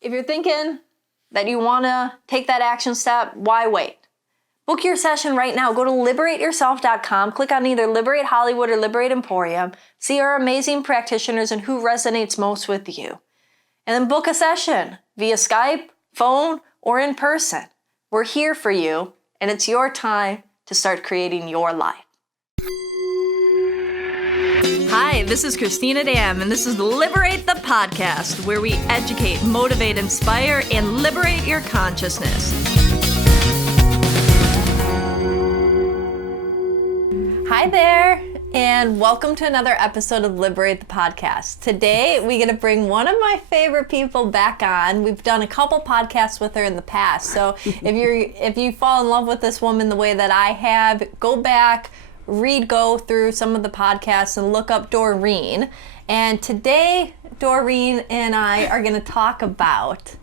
If you're thinking that you want to take that action step, why wait? Book your session right now. Go to liberateyourself.com, click on either Liberate Hollywood or Liberate Emporium, see our amazing practitioners and who resonates most with you. And then book a session via Skype, phone, or in person. We're here for you, and it's your time to start creating your life. Hi, this is Cristina Dam, and this is Liberate the Podcast, where we educate, motivate, inspire, and liberate your consciousness. Hi there, and welcome to another episode of Liberate the Podcast. Today, we're going to bring one of my favorite people back on. We've done a couple podcasts with her in the past, so if you fall in love with this woman the way that I have, go back, go through some of the podcasts and look up Doreene. And today, Doreene and I are going to talk about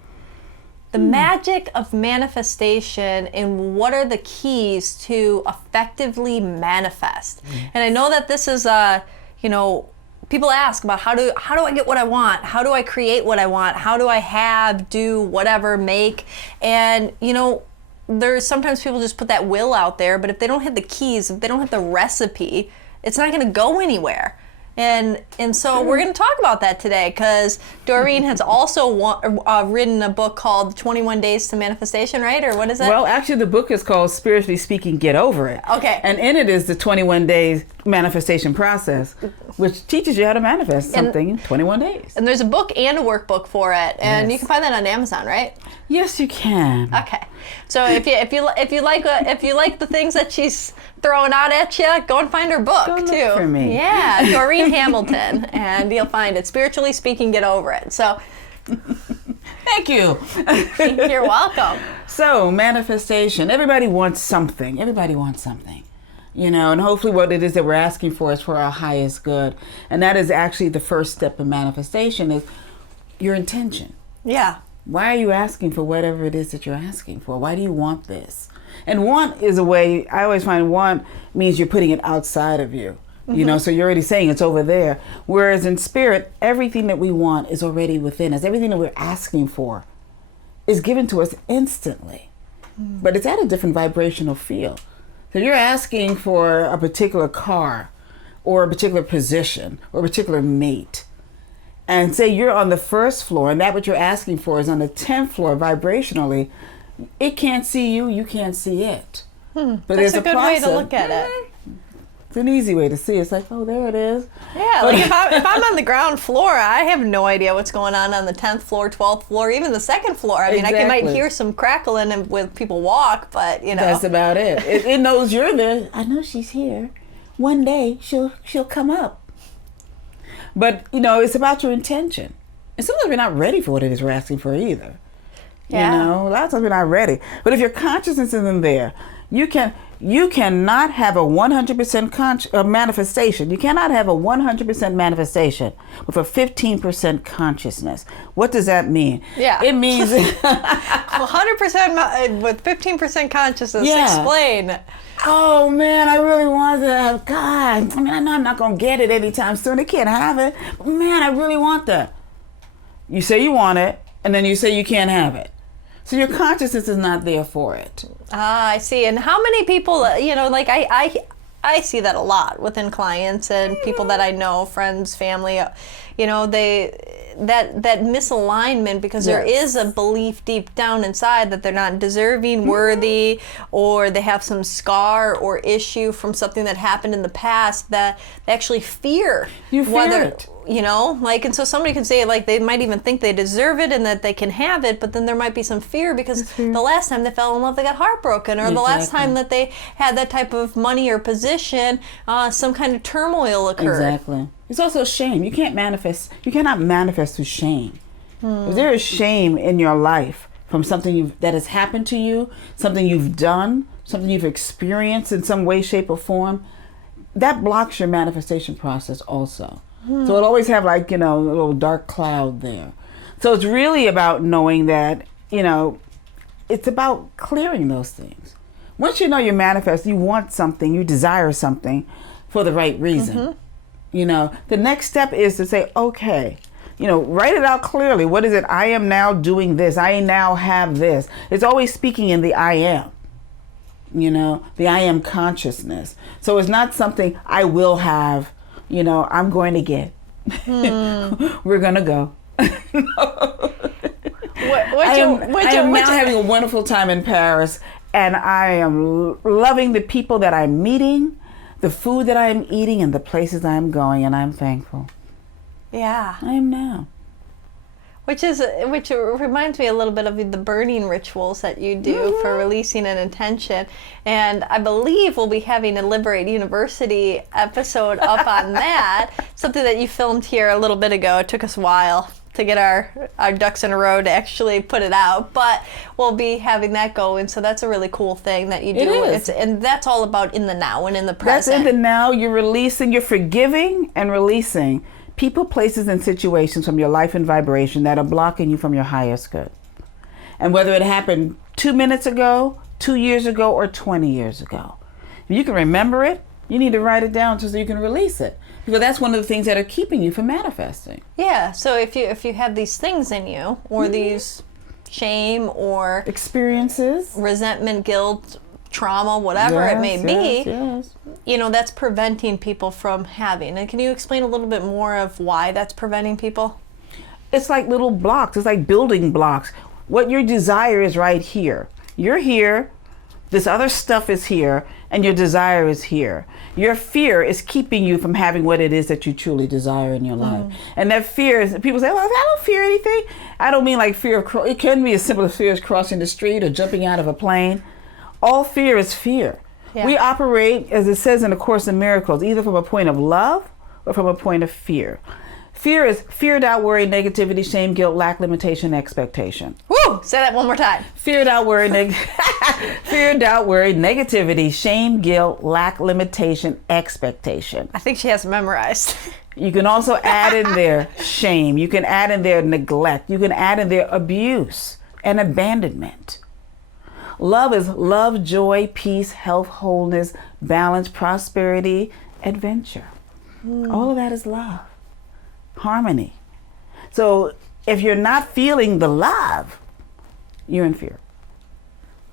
the magic of manifestation and what are the keys to effectively manifest. And I know that this is people ask about how do I get what I want? How do I create what I want? How do I have, do, whatever, make? And there's sometimes people just put that will out there, but if they don't have the keys, if they don't have the recipe, it's not going to go anywhere. And so we're going to talk about that today, because Doreene has also written a book called 21 Days to Manifestation, right? Or what is it? Well, actually, the book is called Spiritually Speaking, Get Over It. Okay. And in it is the 21 days manifestation process, which teaches you how to manifest something in 21 days. And there's a book and a workbook for it, and you can find that on Amazon, right? Yes, you can. Okay. So if you like the things that she's throwing out at you, go and find her book Go too. look for me. Yeah, Doreene Hamilton, and you'll find it. Spiritually Speaking, Get Over It. So, thank you. You're welcome. So, manifestation. Everybody wants something. And hopefully what it is that we're asking for is for our highest good. And that is actually the first step of manifestation, is your intention. Yeah. Why are you asking for whatever it is that you're asking for? Why do you want this? And want is a way, I always find want means you're putting it outside of you. So you're already saying it's over there. Whereas in spirit, everything that we want is already within us. Everything that we're asking for is given to us instantly. But it's at a different vibrational field. So you're asking for a particular car or a particular position or a particular mate. And say you're on the first floor and that what you're asking for is on the 10th floor vibrationally, it can't see you, you can't see it. But that's a good way to look at it. It's an easy way to see. It's like, oh, there it is. Yeah, like if I'm on the ground floor, I have no idea what's going on the 10th floor, 12th floor, even the 2nd floor. I mean, I might hear some crackling and with people walk, but That's about it. It knows you're there. I know she's here. One day she'll come up. But, it's about your intention. And sometimes we're not ready for what it is we're asking for either. Yeah. A lot of times we're not ready. But if your consciousness isn't there, you cannot have a 100% manifestation. You cannot have a 100% manifestation with a 15% consciousness. What does that mean? Yeah. It means 100% with 15% consciousness. Yeah. Explain. Oh man, I really want that. God, I know I'm not gonna get it anytime soon. I can't have it. But man, I really want that. You say you want it, and then you say you can't have it. So your consciousness is not there for it. Ah, I see. And how many people, I see that a lot within clients and people that I know, friends, family, that misalignment, because there is a belief deep down inside that they're not deserving, worthy, or they have some scar or issue from something that happened in the past that they actually fear. You fear it. And so somebody could say, they might even think they deserve it and that they can have it, but then there might be some fear because the last time they fell in love, they got heartbroken, or the last time that they had that type of money or position, some kind of turmoil occurred. Exactly. It's also shame. You cannot manifest through shame. If there is shame in your life from something that has happened to you, something you've done, something you've experienced in some way, shape, or form, that blocks your manifestation process also. So it'll always have a little dark cloud there. So it's really about knowing that, it's about clearing those things. Once you know you manifest, you want something, you desire something for the right reason. The next step is to say, okay, write it out clearly. What is it? I am now doing this. I now have this. It's always speaking in the I am, the I am consciousness. So it's not something I will have, I'm going to get. We're going to go. I am now having a wonderful time in Paris, and I am loving the people that I'm meeting, the food that I am eating, and the places I am going, and I'm thankful. Yeah. I am now. Which reminds me a little bit of the burning rituals that you do for releasing an intention. And I believe we'll be having a Liberate University episode up on that. Something that you filmed here a little bit ago. It took us a while to get our ducks in a row to actually put it out. But we'll be having that going. So that's a really cool thing that you do. It is. And that's all about in the now and in the present. That's in the now. You're releasing, you're forgiving and releasing people, places, and situations from your life and vibration that are blocking you from your highest good. And whether it happened 2 minutes ago, 2 years ago, or 20 years ago. If you can remember it, you need to write it down so you can release it. Because that's one of the things that are keeping you from manifesting. Yeah, so if you have these things in you, or these shame or experiences, resentment, guilt, trauma, whatever it may be, that's preventing people from having. And can you explain a little bit more of why that's preventing people? It's like little blocks. It's like building blocks. What your desire is right here. You're here. This other stuff is here. And your desire is here. Your fear is keeping you from having what it is that you truly desire in your life. And that fear is, people say, well, I don't fear anything. I don't mean like fear of, it can be as simple as fear as crossing the street or jumping out of a plane. All fear is fear. Yeah. We operate, as it says in the Course in Miracles, either from a point of love or from a point of fear. Fear is fear, doubt, worry, negativity, shame, guilt, lack, limitation, expectation. Woo! Say that one more time. Fear, doubt, worry, fear, doubt, worry, negativity, shame, guilt, lack, limitation, expectation. I think she has it memorized. You can also add in there shame. You can add in there neglect. You can add in there abuse and abandonment. Love is love, joy, peace, health, wholeness, balance, prosperity, adventure. All of that is love. Harmony. So if you're not feeling the love, you're in fear.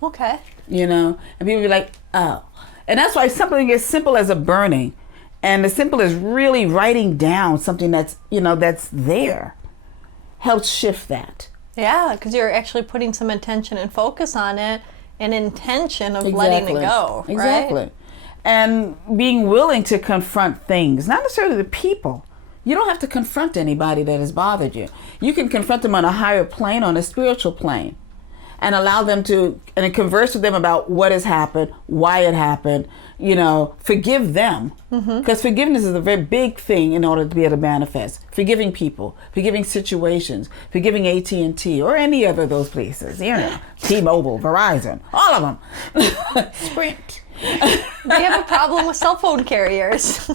Okay. And people be like, oh. And that's why something as simple as a burning and as simple as really writing down something that's, that's there helps shift that. Yeah, because you're actually putting some intention and focus on it, and intention of letting it go. Right? Exactly. And being willing to confront things, not necessarily the people. You don't have to confront anybody that has bothered you. You can confront them on a higher plane, on a spiritual plane, and allow them to, and converse with them about what has happened, why it happened, forgive them. Because forgiveness is a very big thing in order to be able to manifest. Forgiving people, forgiving situations, forgiving AT&T or any other of those places, T-Mobile, Verizon, all of them. Sprint. They have a problem with cell phone carriers.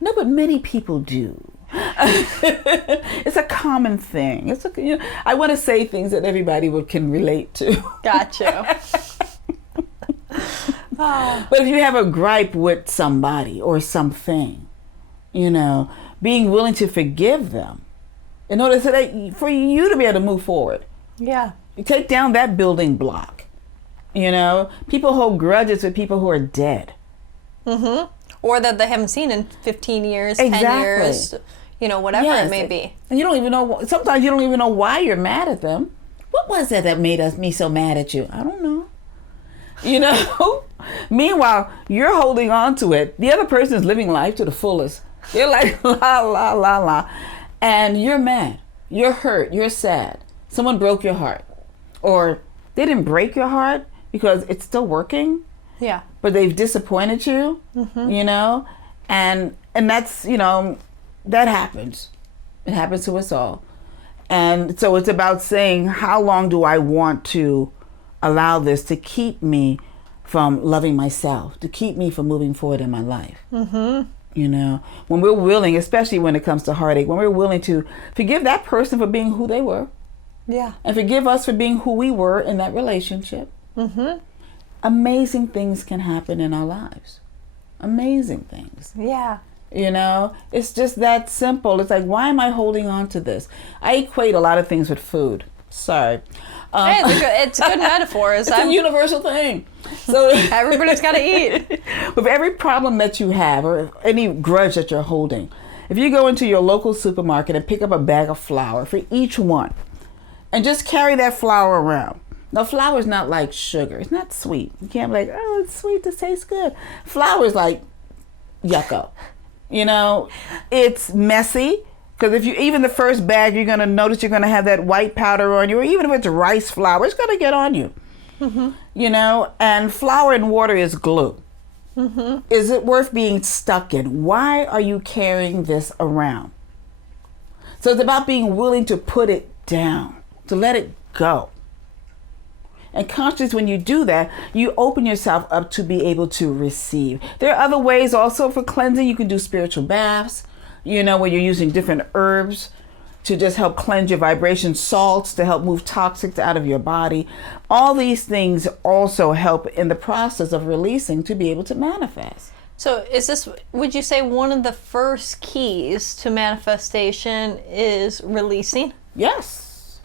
No, but many people do. It's a common thing. I want to say things that everybody can relate to. Gotcha. But if you have a gripe with somebody or something, being willing to forgive them in order for you to be able to move forward. Yeah. You take down that building block. People hold grudges with people who are dead. Or that they haven't seen in 15 years, 10 years, whatever it may be. And you don't even know, sometimes you don't even know why you're mad at them. What was that made me so mad at you? I don't know. Meanwhile, you're holding on to it. The other person is living life to the fullest. They're like, la, la, la, la. And you're mad. You're hurt. You're sad. Someone broke your heart. Or they didn't break your heart because it's still working. Yeah. But they've disappointed you, and that's, that happens. It happens to us all. And so it's about saying, how long do I want to allow this to keep me from loving myself, to keep me from moving forward in my life? When we're willing, especially when it comes to heartache, when we're willing to forgive that person for being who they were. Yeah. And forgive us for being who we were in that relationship. Amazing things can happen in our lives. Amazing things. Yeah. You know, it's just that simple. It's like, why am I holding on to this? I equate a lot of things with food. Sorry. Hey, it's a good metaphor. It's a universal thing. So everybody's got to eat. With every problem that you have or any grudge that you're holding, if you go into your local supermarket and pick up a bag of flour for each one and just carry that flour around. Now, flour is not like sugar. It's not sweet. You can't be like, oh, it's sweet. This tastes good. Flour is like yucko. You know, it's messy. Because if you, even the first bag, you're going to notice you're going to have that white powder on you, or even if it's rice flour, it's going to get on you. Mm-hmm. You know, and flour and water is glue. Mm-hmm. Is it worth being stuck in? Why are you carrying this around? So it's about being willing to put it down, to let it go. And consciously, when you do that, you open yourself up to be able to receive. There are other ways also for cleansing. You can do spiritual baths. You know, where you're using different herbs to just help cleanse your vibration, salts to help move toxics out of your body. All these things also help in the process of releasing to be able to manifest. So is this, would you say one of the first keys to manifestation is releasing? Yes.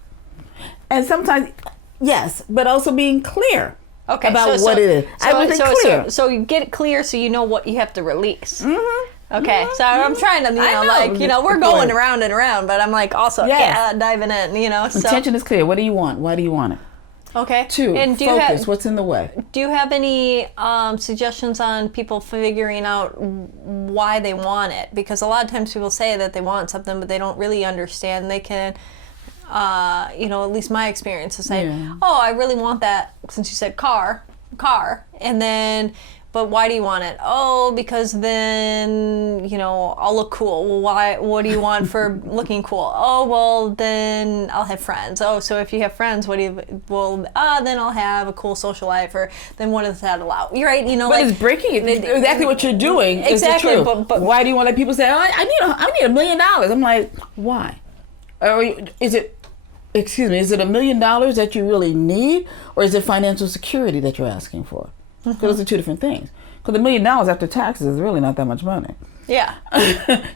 And sometimes, yes, but also being clear. Okay, about what it is. I wasn't clear. So you get it clear so you know what you have to release. Mm-hmm. Okay, so I'm trying to, we're going around and around, but I'm like also diving in, so. Intention is clear. What do you want? Why do you want it? Okay. 2, and focus. What's in the way? Do you have any suggestions on people figuring out why they want it? Because a lot of times people say that they want something, but they don't really understand. They can, at least my experience is saying, oh, I really want that, since you said car, and then... But why do you want it? Oh, because then, I'll look cool. Well, why? What do you want for looking cool? Oh, well, then I'll have friends. Oh, so if you have friends, then I'll have a cool social life. Or then what does that allow? You're right, But it's breaking it. Exactly what you're doing exactly, is the truth. But why do you want to let people say, oh, I need $1 million? I'm like, why? Or is it $1 million that you really need? Or is it financial security that you're asking for? Because those are two different things. Because $1 million after taxes is really not that much money. Yeah.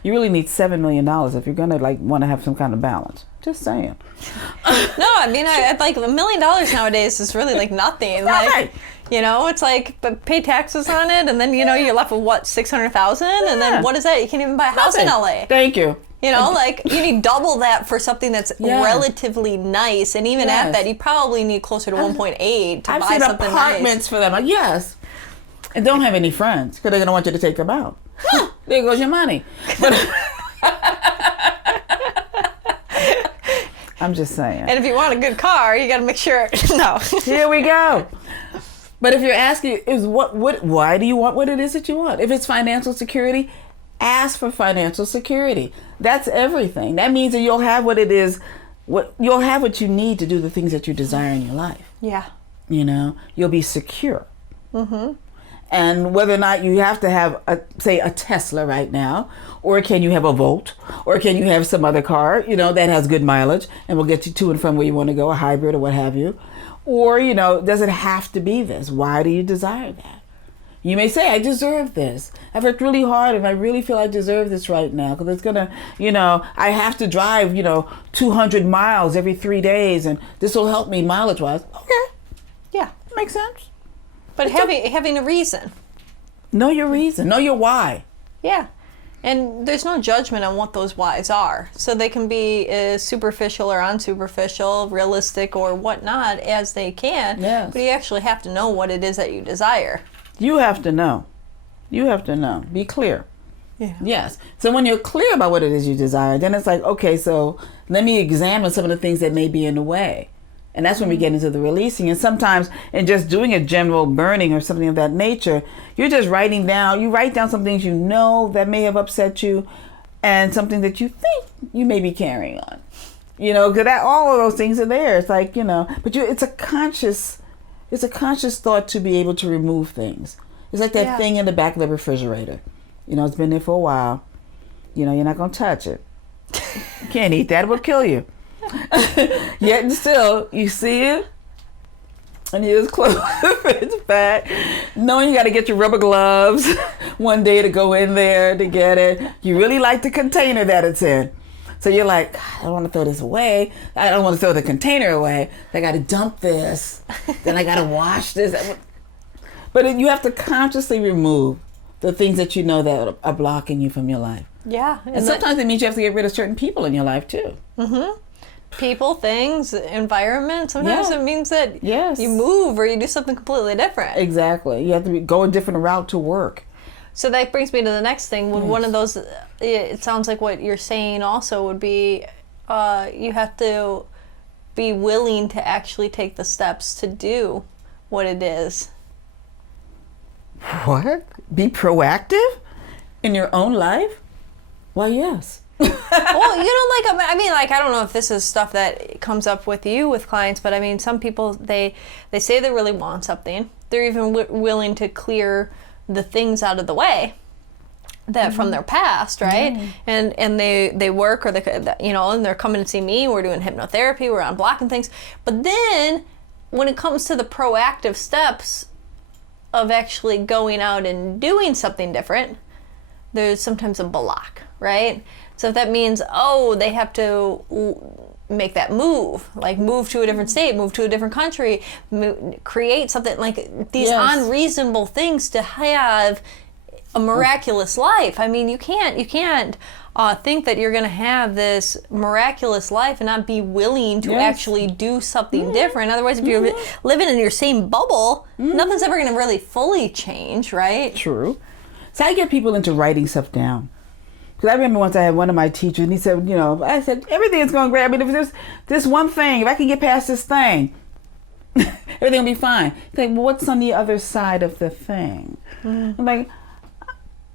You really need $7 million if you're gonna want to have some kind of balance. Just saying. No, I mean, I like $1 million nowadays is really like nothing. Like, it's like, but pay taxes on it, and then you're left with what, $600,000, and then what is that? You can't even buy a house in LA. Thank you. You need double that for something that's relatively nice, and even at that, you probably need closer to 1.8 to buy something nice. I've seen apartments for them. Yes, and don't have any friends because they're gonna want you to take them out. There goes your money. But I'm just saying. And if you want a good car, you got to make sure. No. Here we go. But if you're asking, why do you want what it is that you want? If it's financial security, ask for financial security. That's everything. That means that you'll have what it is. You'll have what you need to do the things that you desire in your life. Yeah. You'll be secure. Mm-hmm. And whether or not you have to have, a Tesla right now, or can you have a Volt, or can you have some other car, that has good mileage and will get you to and from where you want to go, a hybrid or what have you. Or, does it have to be this? Why do you desire that? You may say, I deserve this. I've worked really hard and I really feel I deserve this right now because it's going to, I have to drive, 200 miles every 3 days and this will help me mileage-wise. Okay. Yeah. Makes sense. But having a reason. Know your reason. Know your why. Yeah. And there's no judgment on what those whys are. So they can be as superficial or unsuperficial, realistic or whatnot as they can. Yes. But you actually have to know what it is that you desire. You have to know. Be clear. Yeah. Yes. So when you're clear about what it is you desire, then it's like, okay, so let me examine some of the things that may be in the way. And that's when we get into the releasing. And sometimes in just doing a general burning or something of that nature, you're just writing down, you write down some things that may have upset you and something that you think you may be carrying on. Because all of those things are there. It's like, but it's a conscious thought to be able to remove things. It's like that thing in the back of the refrigerator. It's been there for a while. You're not going to touch it. You can't eat that. It will kill you. Yet and still, you see it, and you just close the fridge back, knowing you got to get your rubber gloves, one day to go in there to get it. You really like the container that it's in. So you're like, God, I don't want to throw this away. I don't want to throw the container away. I got to dump this. Then I got to wash this. But you have to consciously remove the things that you know that are blocking you from your life. Yeah. And sometimes it means you have to get rid of certain people in your life too. Mm-hmm. People, things, environment. Sometimes it means that you move or you do something completely different. Exactly. You have to go a different route to work. So that brings me to the next thing. Would one of those, it sounds like what you're saying also would be, you have to be willing to actually take the steps to do what it is. What? Be proactive in your own life? Why, yes. Well, I don't know if this is stuff that comes up with you with clients, but I mean, some people, they say they really want something. They're even willing to clear the things out of the way that from their past, right? And they work, or and they're coming to see me. We're doing hypnotherapy. We're unblocking things. But then when it comes to the proactive steps of actually going out and doing something different, there's sometimes a block, right? So if that means, they have to make that move, like move to a different state, move to a different country, create something, like these unreasonable things to have a miraculous life. I mean, you can't think that you're going to have this miraculous life and not be willing to actually do something different. Otherwise, if you're living in your same bubble, nothing's ever going to really fully change, right? True. So I get people into writing stuff down. Because I remember once I had one of my teachers, and he said, I said, everything is going great. I mean, if there's this one thing, if I can get past this thing, everything will be fine. He's like, well, what's on the other side of the thing? I'm like,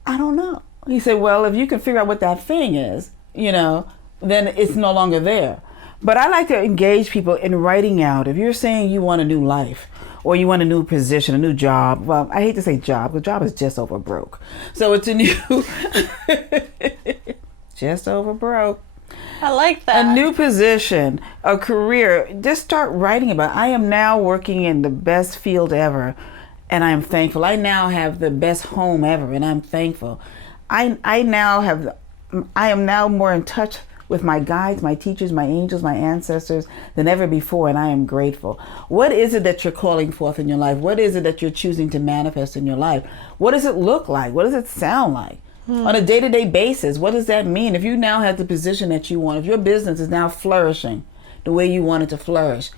I don't know. He said, well, if you can figure out what that thing is, then it's no longer there. But I like to engage people in writing out. If you're saying you want a new life, or you want a new position, a new job. Well, I hate to say job, because job is just over broke. So it's a new, just over broke. I like that. A new position, a career. Just start writing about it. I am now working in the best field ever, and I am thankful. I now have the best home ever, and I'm thankful. I am now more in touch with my guides, my teachers, my angels, my ancestors than ever before, and I am grateful. What is it that you're calling forth in your life? What is it that you're choosing to manifest in your life? What does it look like? What does it sound like? On a day-to-day basis, what does that mean? If you now have the position that you want, if your business is now flourishing the way you want it to flourish,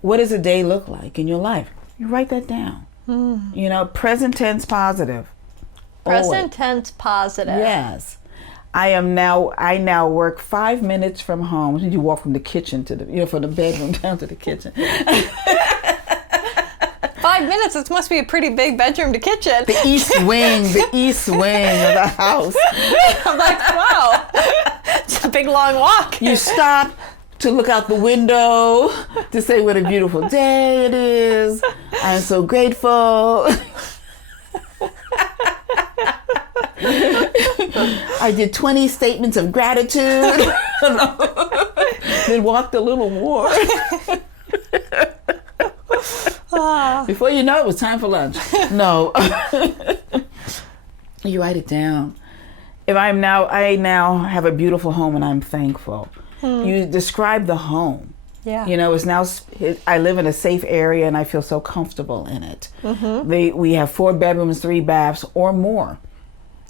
what does a day look like in your life? You write that down. Present tense positive. Present tense positive. Yes. I now work 5 minutes from home. You walk from the kitchen to from the bedroom down to the kitchen. 5 minutes, it must be a pretty big bedroom to kitchen. The east wing of the house. I'm like, wow, it's a big long walk. You stop to look out the window to say what a beautiful day it is. I am so grateful. I did 20 statements of gratitude. Then walked a little more. Before you know it was time for lunch. No. You write it down. I now have a beautiful home and I'm thankful. You describe the home. Yeah. It's now, I live in a safe area and I feel so comfortable in it. We have 4 bedrooms, 3 baths or more.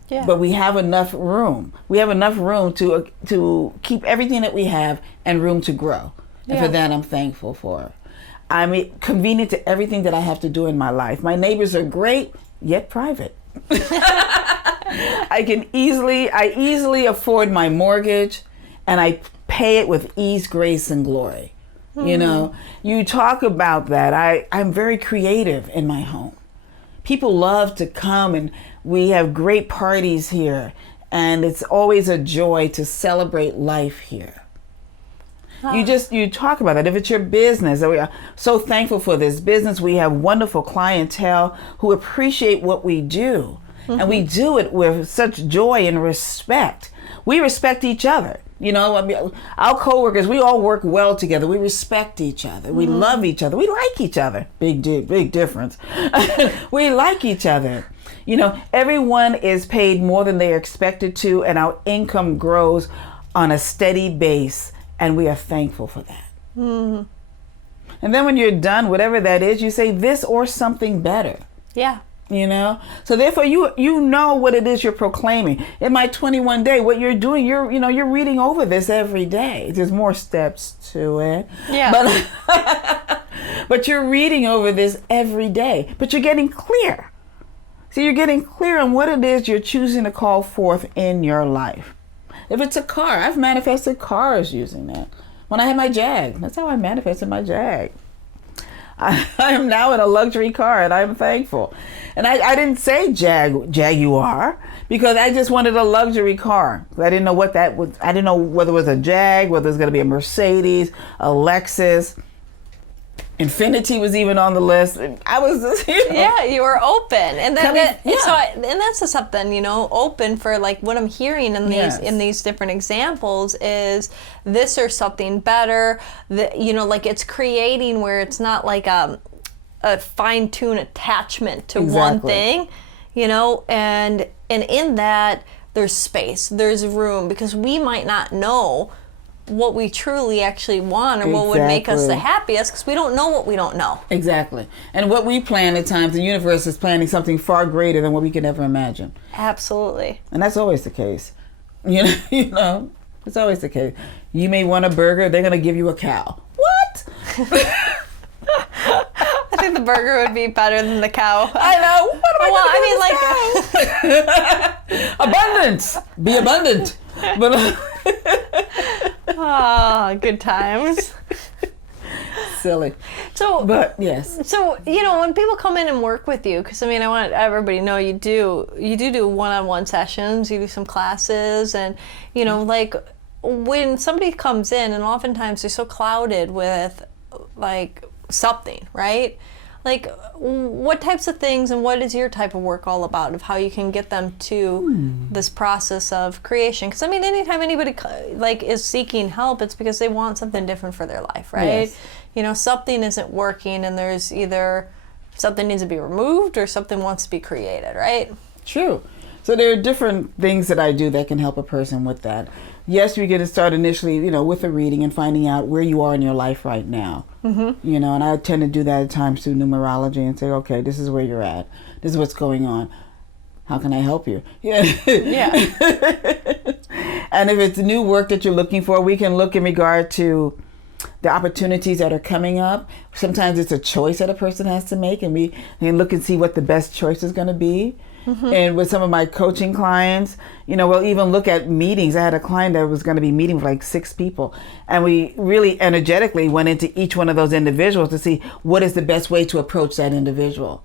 Yeah. But we have enough room. We have enough room to keep everything that we have and room to grow. And for that, I'm thankful for. I'm convenient to everything that I have to do in my life. My neighbors are great, yet private. I easily afford my mortgage, and I pay it with ease, grace, and glory. You talk about that. I'm very creative in my home. People love to come, and we have great parties here, and it's always a joy to celebrate life here. You talk about it. If it's your business, we are so thankful for this business. We have wonderful clientele who appreciate what we do. And we do it with such joy and respect. We respect each other. You know, I mean, our coworkers, we all work well together. We respect each other. We love each other. We like each other. Big difference. We like each other. You know, everyone is paid more than they are expected to, and our income grows on a steady base, and we are thankful for that. Mm-hmm. And then when you're done, whatever that is, you say this or something better. Yeah. You know, so therefore you know what it is you're proclaiming. In my 21 day, what you're doing, you're reading over this every day. There's more steps to it. Yeah. But you're reading over this every day. But you're getting clear. So you're getting clear on what it is you're choosing to call forth in your life. If it's a car, I've manifested cars using that. When I had my Jag, that's how I manifested my Jag. I am now in a luxury car, and I'm thankful. And I didn't say Jaguar because I just wanted a luxury car. I didn't know what that was. I didn't know whether it was a Jag, whether it was going to be a Mercedes, a Lexus. Infinity was even on the list. I was just, Yeah, you were open, and that's something, open for like what I'm hearing in these different examples is this or something better. That like it's creating where it's not like a fine-tuned attachment to one thing, and in that there's space, there's room, because we might not know what we truly actually want or what would make us the happiest, because we don't know what we don't know. Exactly. And what we plan at times, the universe is planning something far greater than what we could ever imagine. Absolutely. And that's always the case. It's always the case. You may want a burger, they're going to give you a cow. What? I think the burger would be better than the cow. I know. What am I abundance. Be abundant. But good times. Silly. But yes. So, when people come in and work with you, because I want everybody to know you do one-on-one sessions, you do some classes, and like when somebody comes in, and oftentimes they're so clouded with like something, right? Like, what types of things and what is your type of work all about, of how you can get them to this process of creation? Because anytime anybody is seeking help, it's because they want something different for their life, right? Yes. Something isn't working, and there's either something needs to be removed or something wants to be created, right? True. So there are different things that I do that can help a person with that. Yes, you're going to start initially, with a reading and finding out where you are in your life right now. Mm-hmm. And I tend to do that at times through numerology and say, okay, this is where you're at. This is what's going on. How can I help you? Yeah. And if it's new work that you're looking for, we can look in regard to the opportunities that are coming up. Sometimes it's a choice that a person has to make, and we can look and see what the best choice is going to be. Mm-hmm. And with some of my coaching clients, we'll even look at meetings. I had a client that was going to be meeting with like 6 people, and we really energetically went into each one of those individuals to see what is the best way to approach that individual.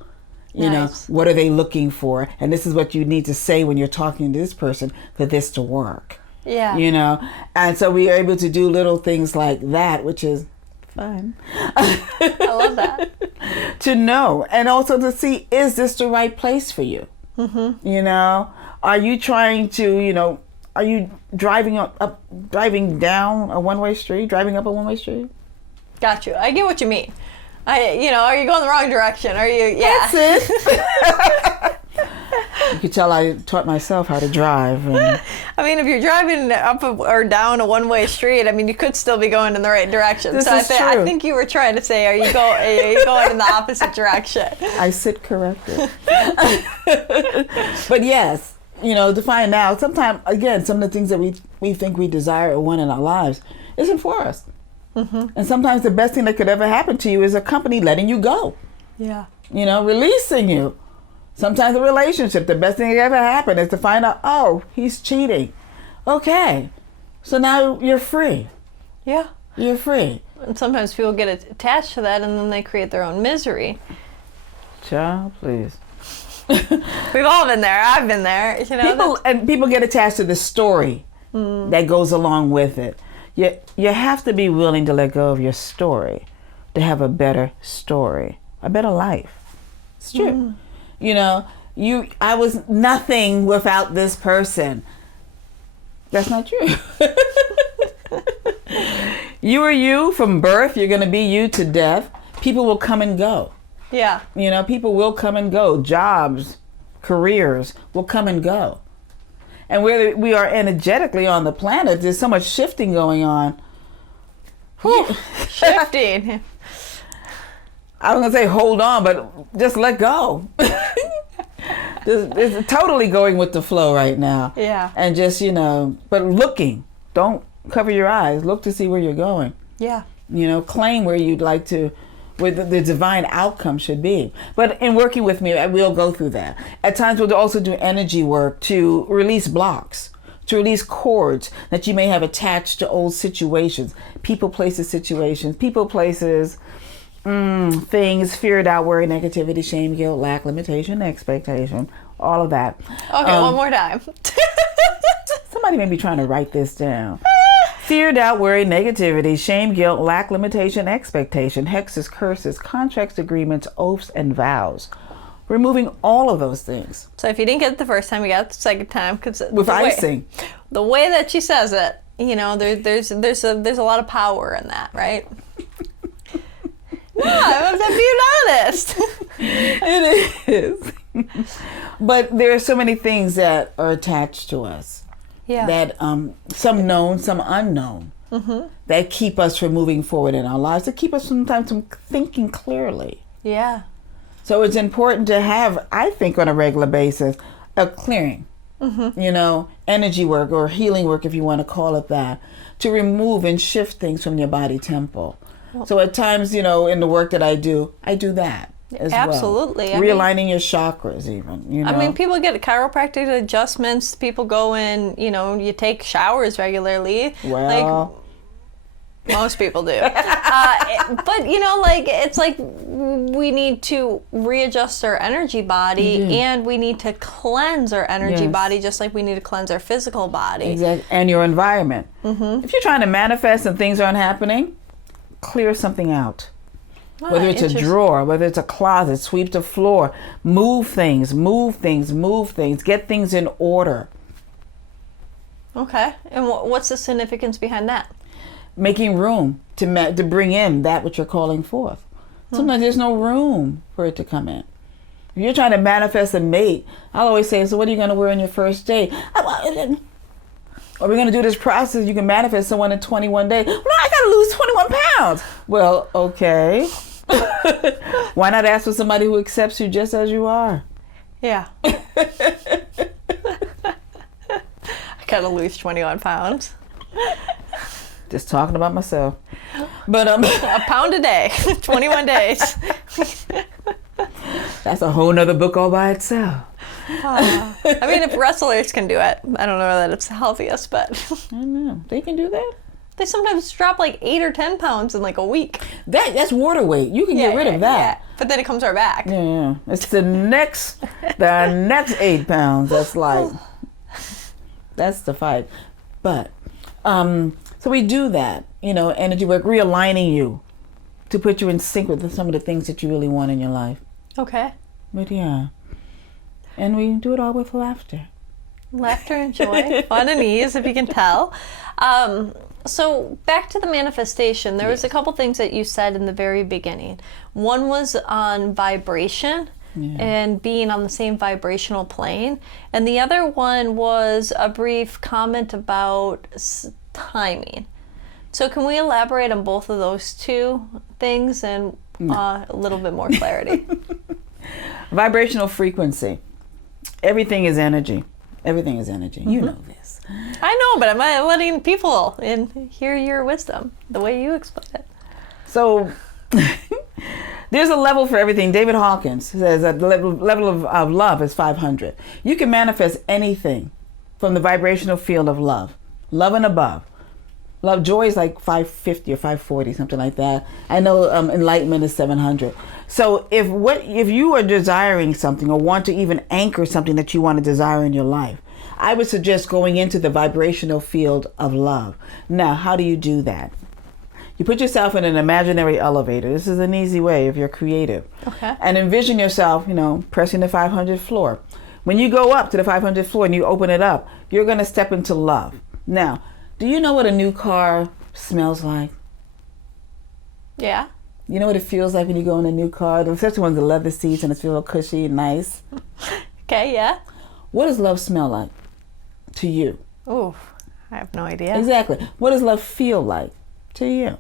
Nice. What are they looking for? And this is what you need to say when you're talking to this person for this to work. Yeah. And so we are able to do little things like that, which is fun. I love that. To know, and also to see, is this the right place for you? Mm-hmm. Are you trying to, are you driving down a one-way street, driving up a one-way street? Got you. I get what you mean. Are you going the wrong direction? Are you? Yeah. That's it. You could tell I taught myself how to drive. And if you're driving up or down a one-way street, you could still be going in the right direction. This so is true. I think you were trying to say, are you going in the opposite direction? I sit corrected. But yes, to find out, sometimes, again, some of the things that we think we desire or want in our lives isn't for us. Mm-hmm. And sometimes the best thing that could ever happen to you is a company letting you go. Yeah. Releasing you. Sometimes a relationship, the best thing that ever happened is to find out, oh, he's cheating. Okay. So now you're free. Yeah. You're free. And sometimes people get attached to that, and then they create their own misery. Child, please. We've all been there. I've been there. People get attached to the story that goes along with it. You have to be willing to let go of your story to have a better story, a better life. It's true. I was nothing without this person. That's not true. You are you from birth. You're going to be you to death. People will come and go. Yeah. You know, people will come and go. Jobs, careers will come and go. And where we are energetically on the planet, there's so much shifting going on. Whew. Shifting. I was going to say hold on, but just let go. It's totally going with the flow right now. Yeah. And just, you know, but looking. Don't cover your eyes. Look to see where you're going. Yeah. You know, claim where you'd like to, where the divine outcome should be. But in working with me, we'll go through that. At times we'll also do energy work to release blocks, to release cords that you may have attached to old situations, people, places, situations, people, places, things, fear, doubt, worry, negativity, shame, guilt, lack, limitation, expectation, all of that. Okay, one more time. Somebody may be trying to write this down. Fear, doubt, worry, negativity, shame, guilt, lack, limitation, expectation, hexes, curses, contracts, agreements, oaths, and vows. Removing all of those things. So if you didn't get it the first time, you got it the second time. Cause with icing. The way that she says it, you know, there's a lot of power in that, right? No, I'm being honest. It is. But there are so many things that are attached to us. Yeah. That some known, some unknown, that keep us from moving forward in our lives, that keep us sometimes from thinking clearly. Yeah. So it's important to have, I think, on a regular basis, a clearing, you know, energy work or healing work, if you want to call it that, to remove and shift things from your body temple. So at times, you know, in the work that I do that as Absolutely. well. Realigning your chakras even, you know. I mean, people get chiropractic adjustments. People go in, you know, you take showers regularly. Well, like, most people do. But, you know, like, it's like we need to readjust our energy body and we need to cleanse our energy body just like we need to cleanse our physical body. Exactly. And your environment. If you're trying to manifest and things aren't happening, clear something out. Whether it's a drawer, whether it's a closet, sweep the floor, move things, get things in order. Okay. And what's the significance behind that? Making room to bring in that which you're calling forth. Sometimes there's no room for it to come in. If you're trying to manifest a mate, I'll always say, so what are you going to wear on your first date? Are we going to do this process? You can manifest someone in 21 days. No, I got to lose 21 pounds. Well, okay. Why not ask for somebody who accepts you just as you are? Yeah. I got to lose 21 pounds. Just talking about myself. But a pound a day, 21 days. That's a whole nother book all by itself. I mean, if wrestlers can do it, I don't know that it's the healthiest, but I don't know. They can do that? They sometimes drop like 8 or 10 pounds in like a week. That's water weight. You can get rid of that. Yeah. But then it comes right back. Yeah. It's the next 8 pounds. That's like, that's the fight. But, so we do that, you know, energy work, realigning you to put you in sync with some of the things that you really want in your life. Okay. But yeah. And we do it all with laughter. Laughter and joy, fun and ease, if you can tell. So back to the manifestation, there was a couple things that you said in the very beginning. One was on vibration and being on the same vibrational plane. And the other one was a brief comment about timing. So can we elaborate on both of those two things and a little bit more clarity? Vibrational frequency. Everything is energy. Everything is energy. You know this. I know, but I'm letting people hear your wisdom, the way you explain it. So there's a level for everything. David Hawkins says that the level of love is 500. You can manifest anything from the vibrational field of love. Love and above. Love, joy is like 550 or 540, something like that. I know enlightenment is 700. So if you are desiring something or want to even anchor something that you want to desire in your life, I would suggest going into the vibrational field of love. Now, how do you do that? You put yourself in an imaginary elevator. This is an easy way if you're creative. Okay. And envision yourself, pressing the 500th floor. When you go up to the 500th floor and you open it up, you're going to step into love. Now, do you know what a new car smells like? Yeah. You know what it feels like when you go in a new car, especially when the leather seats and it feels all cushy and nice? Okay, yeah. What does love smell like to you? Ooh, I have no idea. Exactly. What does love feel like to you?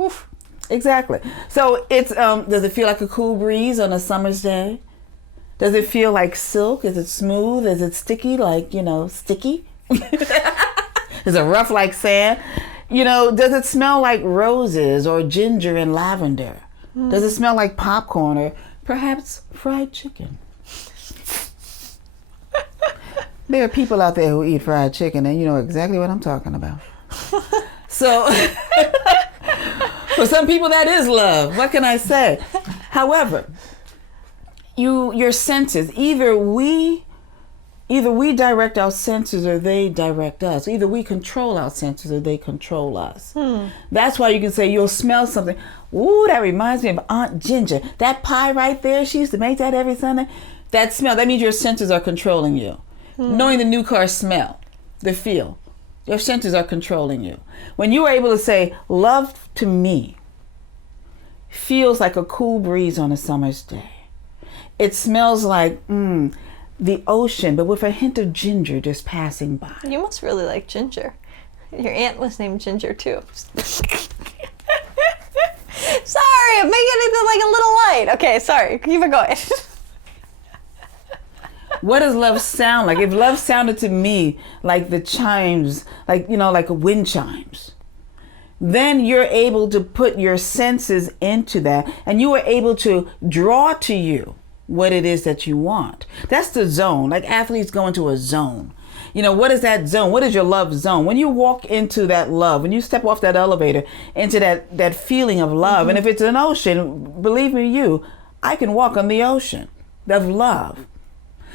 Oof. Exactly. So it's does it feel like a cool breeze on a summer's day? Does it feel like silk? Is it smooth? Is it sticky? Like, sticky? Is it rough like sand? Does it smell like roses or ginger and lavender? Does it smell like popcorn or perhaps fried chicken? There are people out there who eat fried chicken, and you know exactly what I'm talking about. So, for some people, that is love. What can I say? However, your senses, either we direct our senses or they direct us. Either we control our senses or they control us. That's why you can say you'll smell something. Ooh, that reminds me of Aunt Ginger. That pie right there, she used to make that every Sunday. That smell, that means your senses are controlling you. Knowing the new car smell, the feel, your senses are controlling you. When you are able to say, love to me feels like a cool breeze on a summer's day. It smells like the ocean, but with a hint of ginger just passing by. You must really like ginger. Your aunt was named Ginger too. Sorry, I'm making it like a little light. Okay, sorry, keep it going. What does love sound like? If love sounded to me like the chimes, like wind chimes, then you're able to put your senses into that, and you are able to draw to you what it is that you want. That's the zone. Like athletes go into a zone. What is that zone? What is your love zone? When you walk into that love, when you step off that elevator into that feeling of love, and if it's an ocean, believe me, I can walk on the ocean of love.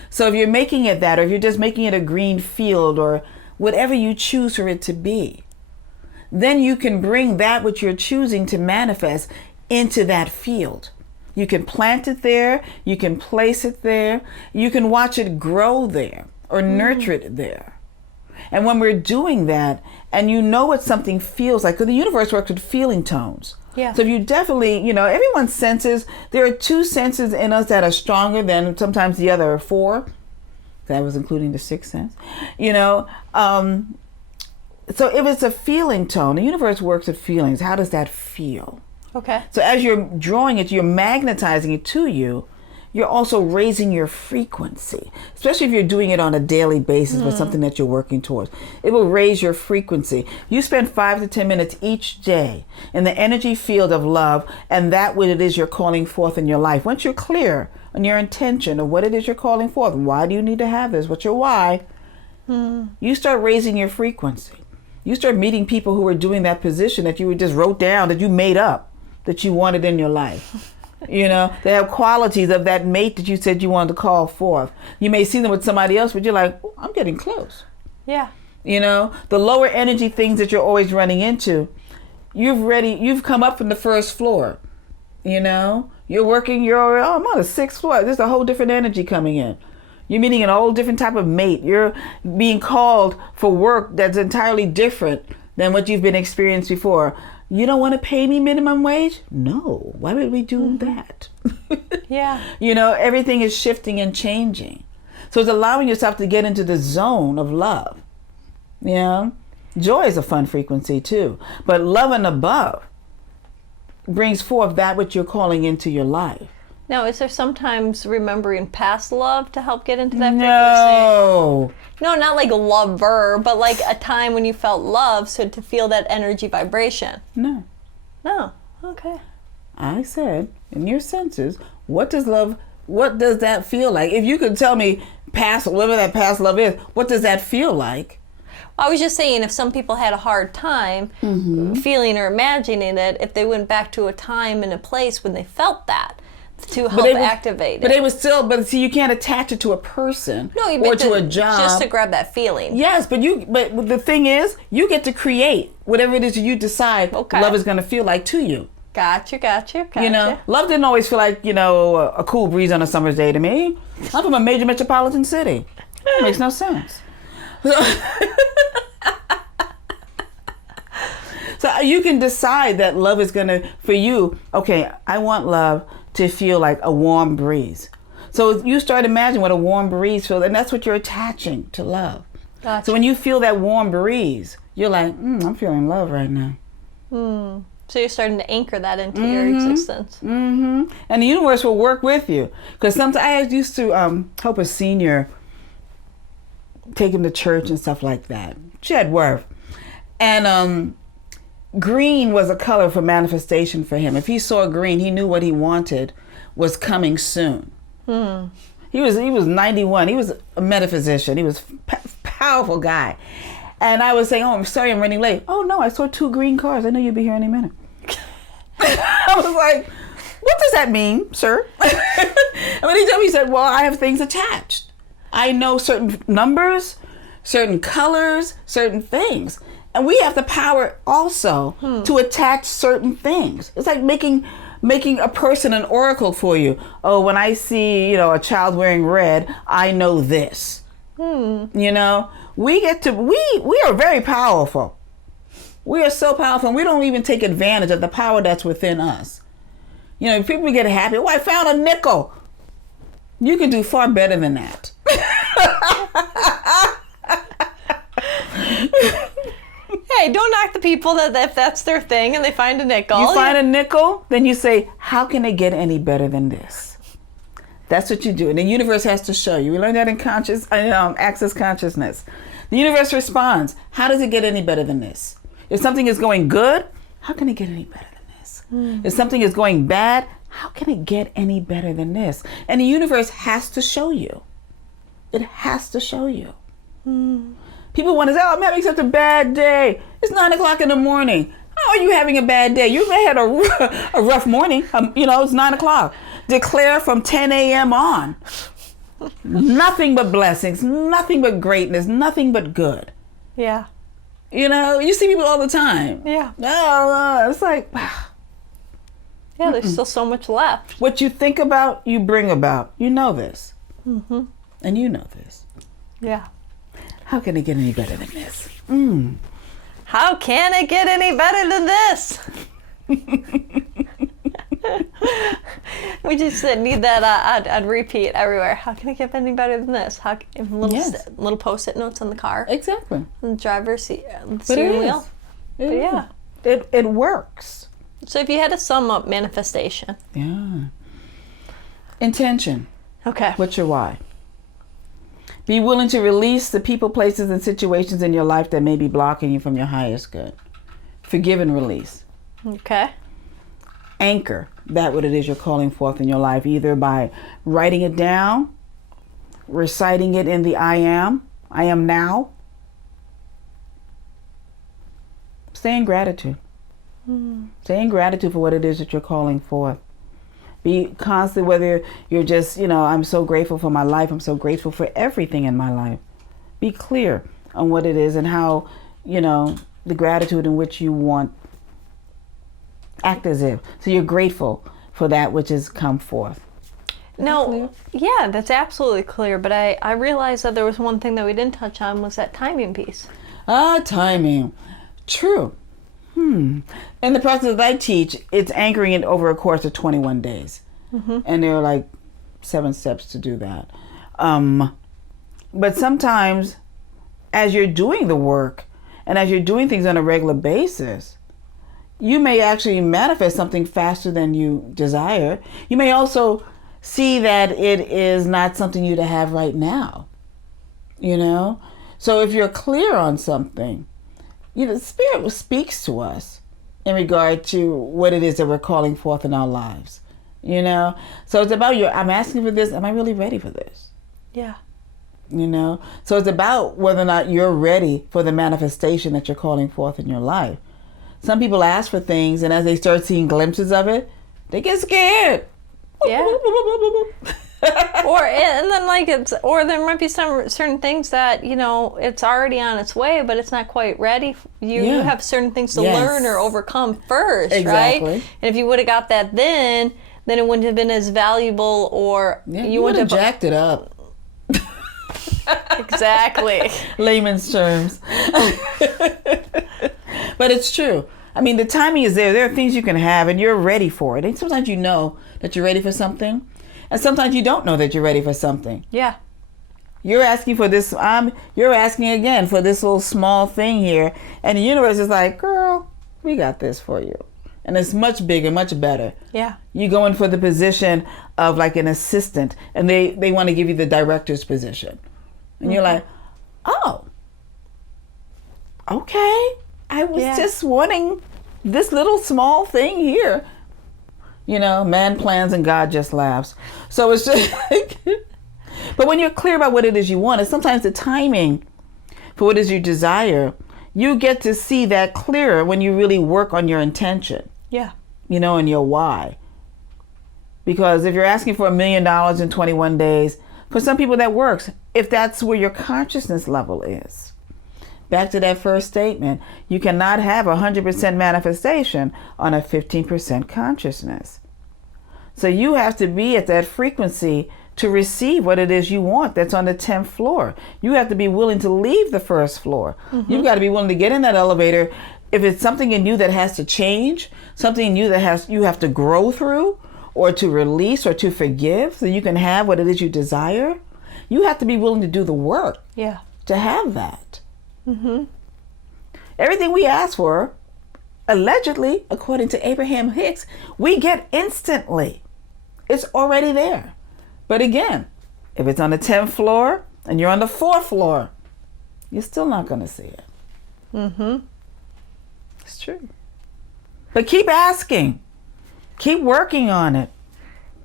So if you're making it that, or if you're just making it a green field, or whatever you choose for it to be, then you can bring that which you're choosing to manifest into that field. You can plant it there, you can place it there, you can watch it grow there or nurture it there. And when we're doing that, and what something feels like, because the universe works with feeling tones. Yeah. So if you definitely, everyone's senses, there are 2 senses in us that are stronger than sometimes the other 4. That was including the 6th sense. So if it's a feeling tone, the universe works with feelings. How does that feel? Okay. So as you're drawing it, you're magnetizing it to you. You're also raising your frequency, especially if you're doing it on a daily basis with something that you're working towards. It will raise your frequency. You spend 5 to 10 minutes each day in the energy field of love, and that what it is you're calling forth in your life. Once you're clear on your intention of what it is you're calling forth, why do you need to have this? What's your why? You start raising your frequency. You start meeting people who are doing that position that you just wrote down, that you made up, that you wanted in your life. They have qualities of that mate that you said you wanted to call forth. You may see them with somebody else, but you're like, oh, I'm getting close. Yeah. The lower energy things that you're always running into, you've come up from the first floor. You're working, I'm on the 6th floor. There's a whole different energy coming in. You're meeting a whole different type of mate. You're being called for work that's entirely different than what you've been experienced before. You don't want to pay me minimum wage? No. Why would we do that? Yeah. Everything is shifting and changing. So it's allowing yourself to get into the zone of love. Joy is a fun frequency too. But love and above brings forth that which you're calling into your life. Now, is there sometimes remembering past love to help get into that frequency? No. No, not like a lover, but like a time when you felt love, so to feel that energy vibration. No. No. Okay. I said, in your senses, what does that feel like? If you could tell me whatever that past love is, what does that feel like? I was just saying, if some people had a hard time feeling or imagining it, if they went back to a time and a place when they felt that, to help activate it. But they would see, you can't attach it to a person or to a job. Just to grab that feeling. Yes, but the thing is, you get to create whatever it is you decide love is going to feel like to you. Gotcha. Love didn't always feel like, a cool breeze on a summer's day to me. I'm from a major metropolitan city. It makes no sense. So you can decide that love is going to, for you, okay, I want love to feel like a warm breeze. So you start imagining what a warm breeze feels, and that's what you're attaching to love. Gotcha. So when you feel that warm breeze, you're like, I'm feeling love right now. So you're starting to anchor that into your existence. And the universe will work with you. Because sometimes I used to help a senior, take him to church and stuff like that. Jed Worth. And green was a color for manifestation for him. If he saw green, he knew what he wanted was coming soon. He was 91. He was a metaphysician. He was a powerful guy. And I was saying, I'm sorry, I'm running late. Oh, no, I saw 2 green cars. I know you'll be here any minute. I was like, what does that mean, sir? And when he told me, he said, well, I have things attached. I know certain numbers, certain colors, certain things. And we have the power also to attach certain things. It's like making a person an oracle for you. Oh, when I see, a child wearing red, I know this. We are very powerful. We are so powerful, and we don't even take advantage of the power that's within us. People get happy. Oh, I found a nickel. You can do far better than that. Hey, don't knock the people that if that's their thing and they find a nickel. You find a nickel, then you say, how can it get any better than this? That's what you do. And the universe has to show you. We learned that in Access Consciousness. The universe responds. How does it get any better than this? If something is going good, how can it get any better than this? If something is going bad, how can it get any better than this? And the universe has to show you. It has to show you. People want to say, I'm having such a bad day. It's 9 o'clock in the morning. How are you having a bad day? You may have had a rough morning. It's 9 o'clock. Declare from 10 a.m. on. Nothing but blessings, nothing but greatness, nothing but good. Yeah. You see people all the time. Yeah. It's like, wow. Yeah, there's still so much left. What you think about, you bring about. You know this. And you know this. Yeah. How can it get any better than this? How can it get any better than this? We just need that I'd repeat everywhere. How can it get any better than this? Little post-it notes on the car. Exactly. On the driver's seat, the steering wheel. But yeah. It works. So if you had to sum up manifestation. Yeah. Intention. Okay. What's your why? Be willing to release the people, places, and situations in your life that may be blocking you from your highest good. Forgive and release. Okay. Anchor that what it is you're calling forth in your life, either by writing it down, reciting it in the I am now. Stay in gratitude. Stay in gratitude for what it is that you're calling forth. Be constant, whether you're just, I'm so grateful for my life. I'm so grateful for everything in my life. Be clear on what it is and how, the gratitude in which you want. Act as if. So you're grateful for that which has come forth. No, yeah, that's absolutely clear. But I realized that there was one thing that we didn't touch on was that timing piece. Timing. True. In the process that I teach, it's anchoring it over a course of 21 days. And there are like 7 steps to do that. But sometimes as you're doing the work and as you're doing things on a regular basis, you may actually manifest something faster than you desire. You may also see that it is not something you to have right now. So if you're clear on something, the Spirit speaks to us in regard to what it is that we're calling forth in our lives. So it's about I'm asking for this. Am I really ready for this? Yeah. So it's about whether or not you're ready for the manifestation that you're calling forth in your life. Some people ask for things, and as they start seeing glimpses of it, they get scared. Yeah. Or there might be some certain things that, it's already on its way, but it's not quite ready. You have certain things to learn or overcome first, exactly. Right? And if you would have got that then it wouldn't have been as valuable, or you would have jacked it up. Exactly. Layman's terms. But it's true. I mean, the timing is there. There are things you can have and you're ready for it. And sometimes you know that you're ready for something. And sometimes you don't know that you're ready for something. Yeah. You're asking for this, you're asking again for this little small thing here. And the universe is like, girl, we got this for you. And it's much bigger, much better. Yeah. You go in for the position of like an assistant and they want to give you the director's position. And you're like, oh, okay. I was just wanting this little small thing here. You know, man plans and God just laughs. So it's just like, but when you're clear about what it is you want, and sometimes the timing for what it is you desire, you get to see that clearer when you really work on your intention. Yeah. You know, and your why. Because if you're asking for $1 million in 21 days, for some people that works, if that's where your consciousness level is. Back to that first statement, you cannot have 100% manifestation on a 15% consciousness. So you have to be at that frequency to receive what it is you want that's on the 10th floor. You have to be willing to leave the first floor. Mm-hmm. You've got to be willing to get in that elevator. If it's something in you that has to change, something in you that you have to grow through, or to release, or to forgive, so you can have what it is you desire, you have to be willing to do the work to have that. Mm-hmm. Everything we ask for, allegedly, according to Abraham Hicks, we get instantly. It's already there. But again, if it's on the 10th floor and you're on the 4th floor, you're still not going to see it. Mm-hmm. It's true. But keep asking. Keep working on it.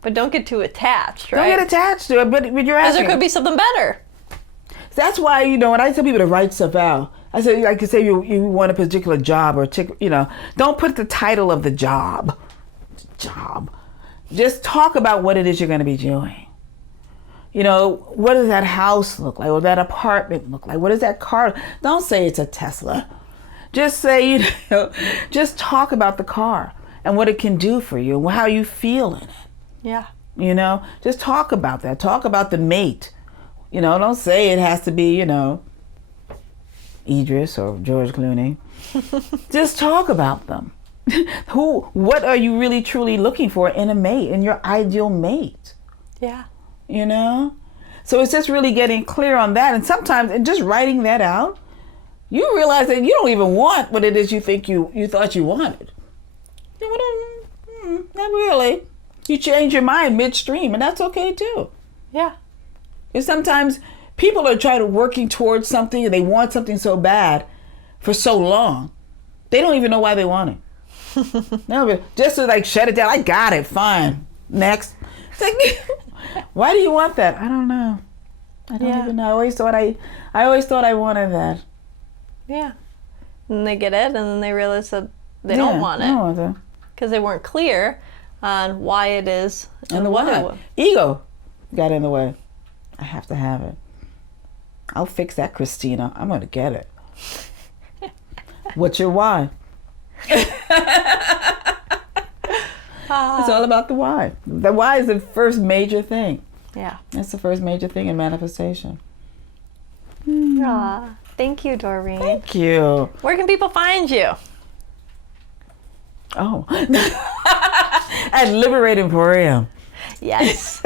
But don't get too attached, right? Don't get attached to it, but you're asking. Because there could be something better. That's why, you know, when I tell people to write stuff out, I say, like you say, you want a particular job or, you know, don't put the title of the job. Just talk about what it is you're going to be doing. You know, what does that house look like? Or that apartment look like? What does that car? Don't say it's a Tesla. Just say, you know, just talk about the car and what it can do for you and how you feel in it. Yeah. You know, just talk about that. Talk about the mate. You know, don't say it has to be, you know, Idris or George Clooney. Just talk about them. What are you really truly looking for in a mate, in your ideal mate? Yeah. You know? So it's just really getting clear on that. And sometimes, and just writing that out, you realize that you don't even want what it is you think you thought you wanted. Not really. You change your mind midstream, and that's okay too. Yeah. Because sometimes people are trying to working towards something and they want something so bad for so long, they don't even know why they want it. No, just to like shut it down. I got it. Fine. Next. It's like, why do you want that? I don't know. I don't even know. I always thought I wanted that. Yeah. And they get it, and then they realize that they don't want it because they weren't clear on why it is and what it was. Ego got in the way. I have to have it. I'll fix that, Cristina. I'm going to get it. What's your why? It's all about the why. The why is the first major thing. Yeah. That's the first major thing in manifestation. Aw, thank you, Doreene. Thank you. Where can people find you? Oh. At Liberate Emporium. Yes.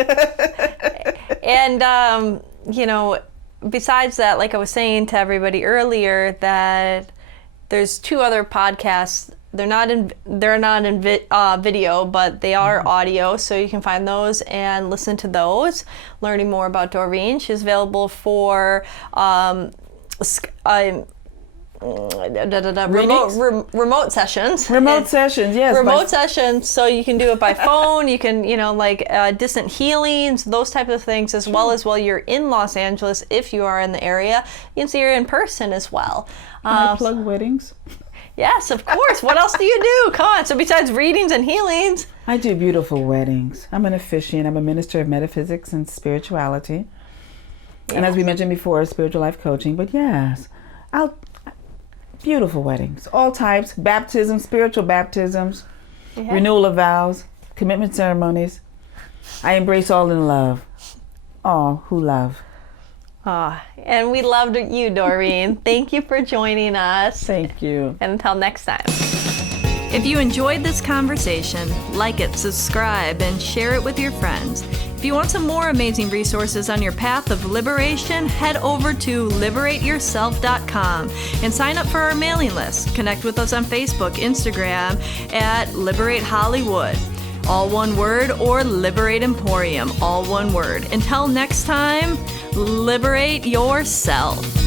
And, you know, besides that, like I was saying to everybody earlier, that there's 2 other podcasts. They're not in video, but they are audio, so you can find those and listen to those. Learning more about Doreene. She's available for remote sessions. Remote sessions, yes. Remote sessions, so you can do it by phone. You can, you know, like distant healings, those type of things, as well as while you're in Los Angeles, if you are in the area, you can see her in person as well. Can I plug weddings? Yes, of course. What else do you do? Come on. So besides readings and healings. I do beautiful weddings. I'm an officiant. I'm a minister of metaphysics and spirituality. Yes. And as we mentioned before, spiritual life coaching. But yes, beautiful weddings. All types. Baptisms, spiritual baptisms, renewal of vows, commitment ceremonies. I embrace all in love. All who love. And we loved you, Doreene. Thank you for joining us. Thank you. And until next time. If you enjoyed this conversation, like it, subscribe, and share it with your friends. If you want some more amazing resources on your path of liberation, head over to liberateyourself.com and sign up for our mailing list. Connect with us on Facebook, Instagram at Liberate Hollywood, all one word, or Liberate Emporium, all one word. Until next time, liberate yourself.